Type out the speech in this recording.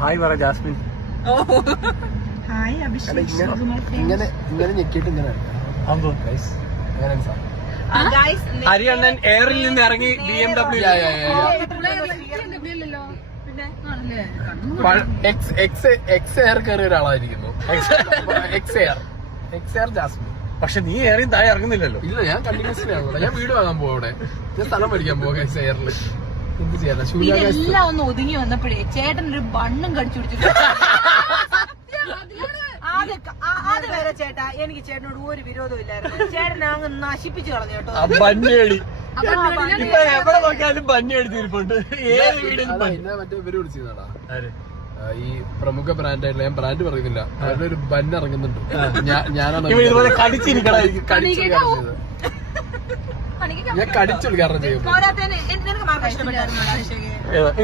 Hi പറ Jasmine. Hi Abhishek. ഇങ്ങനെ ഞെക്കിയിട്ട് ഇങ്ങനെ ഹരിയണ്ണൻ എയറിൽ നിന്ന് ഇറങ്ങി BMW എക്സ് എയർ കയറിയ ഒരാളായിരിക്കുന്നു. X air Jasmine. പക്ഷെ നീ എയറിൽ താഴെ ഇറങ്ങുന്നില്ലല്ലോ. ഇല്ല, ഞാൻ കണ്ടിന്യൂസ്ലി ആണ്. ഞാൻ വീട് വാങ്ങാൻ പോവാ അവിടെ. ഞാൻ സ്ഥലം മേടിക്കാൻ പോവാ എക്സ് എയറിൽ. എന്ത് ചെയ്യാനാ? എല്ലാം ഒന്ന് ഒതുങ്ങി വന്നപ്പോഴേ ചേട്ടൻ ഒരു ബണ്ണും കടിച്ചു പിടിച്ചിട്ട് അത് വരെ ചേട്ടാ എനിക്ക് ചേട്ടനോട് ഒരു വിരോധവും ഇല്ലായിരുന്നു. ചേട്ടൻ അങ്ങ് നശിപ്പിച്ചു കളഞ്ഞു കേട്ടോ. ബന്നേടി ഇപ്പൊ എവിടെ നോക്കിയാലും ബന്നേടി തീർപ്പുണ്ട്. ഏത് വീടും മറ്റേ ഇവര് വിളിച്ചതാടാ, ഈ പ്രമുഖ ബ്രാൻഡായിട്ടുള്ള, ഞാൻ ബ്രാൻഡ് പറയുന്നില്ല, അവരുടെ ഒരു ബന്ന് ഇറങ്ങുന്നുണ്ട്. ഞാനാണ് ഇതുപോലെ കടിച്ചിരിക്കണം. ഞാൻ കടിച്ചുദ്ഘാടനം ചെയ്യും. പോരാത്തതിന് നിനക്ക് മാത്രം ഇഷ്ടപ്പെട്ടായിരുന്നു അഭിഷേക്.